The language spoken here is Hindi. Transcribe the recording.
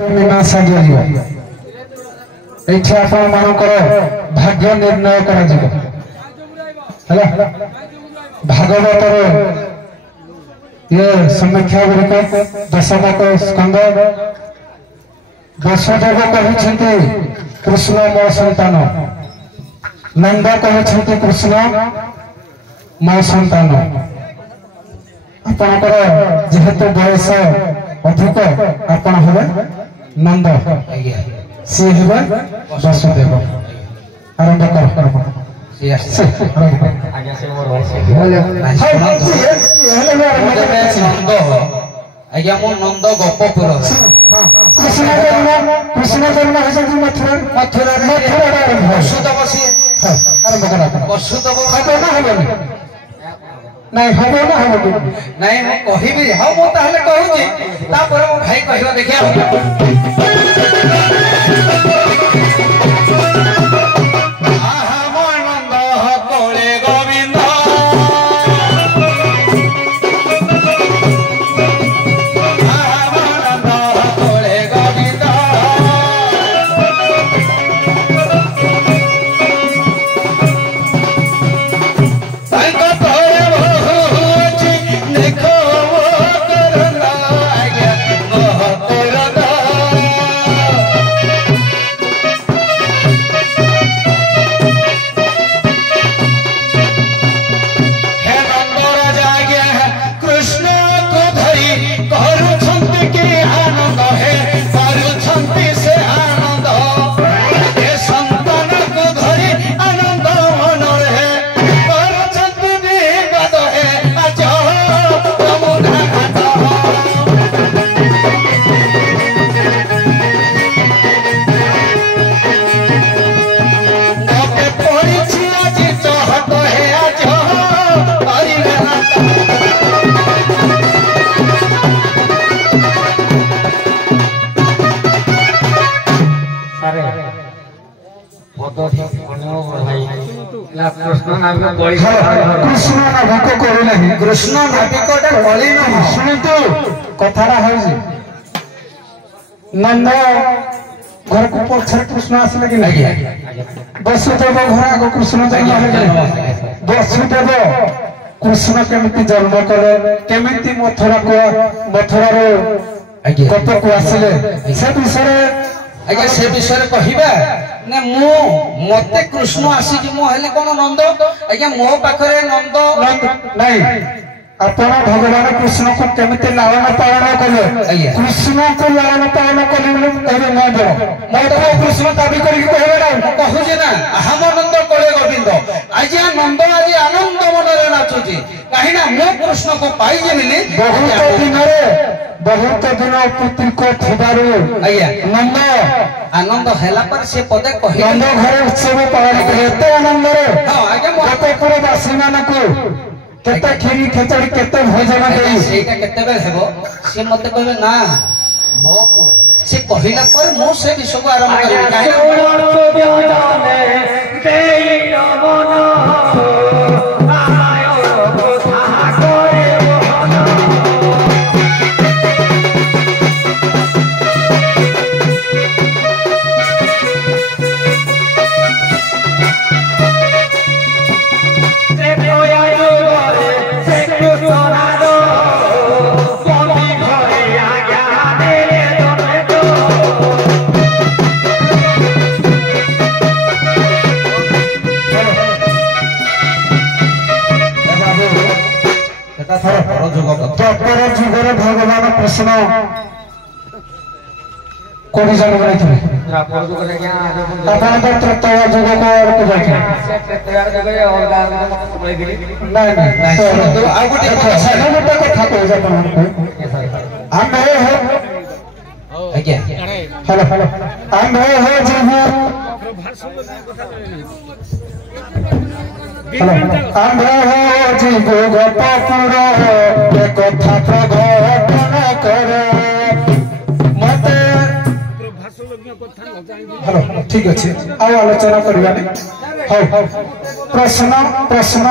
मीमांसा दिया एठी आपण मानकर भाग्य निर्णय करा जिवो हला भागवत ये समीक्षा गुड़िक दशमक स्कंद वसुदेव कहते कृष्ण मो संतान नंद कहते कृष्ण मो संतान आपणकर जेहेतु बयस अधिक आपण हे नंद सी हे वसुदेव आरंभ कर आज्ञा मो नंद गोपपुर कृष्ण जन्म मथुरा वसुदेव सी वसुदेव नहीं हम नहीं मु कहिबी हां मु ताहले कहूची तापर मो भाई कहियो देखिया कृष्ण नाविक कली नहीं शुणु कथारा नंद घर को पछर कृष्ण आसले कि नहीं वसुदेव घर आग कृष्ण जन्म वसुदेव कृष्ण केमिति जन्म कले केमिति मथुरा गप को आसले से विषय आज्ञा से विषय कहबा ने मु मते कृष्ण आसी कि मो हेले कोन नंद आज्ञा मो पाखरे नंद नहीं अपन भगवान कृष्ण को केमिति लालन पालन कले कृष्ण को लालन पालन कले कहबे न दो मैं तो कृष्ण दाबी करी कहबे ना कहू जे ना हम नंद कोले गोविंद आज्ञा नंद आज आनंद मनरे नाचुची काहे ना मो कृष्ण को पाई जे मिली बहुत दिन पुत्री को थिबारु आज्ञा नंद आनंद हैला पर से पदे कहि नंद घर उत्सव पालन करे एते आनंद रे हां आज्ञा गोपपुर वासी मानको केते खीरी खेचड़ी केते भोजन देई सेटा केते बेल हेबो से मते कहबे ना मो से कहिला पर मो से विषय को आरंभ करी भगवान कृष्ण कोड़ी जन्म नहीं त्रेतया जुग ठीक अच्छे आलोचना करवा प्रश्न प्रश्न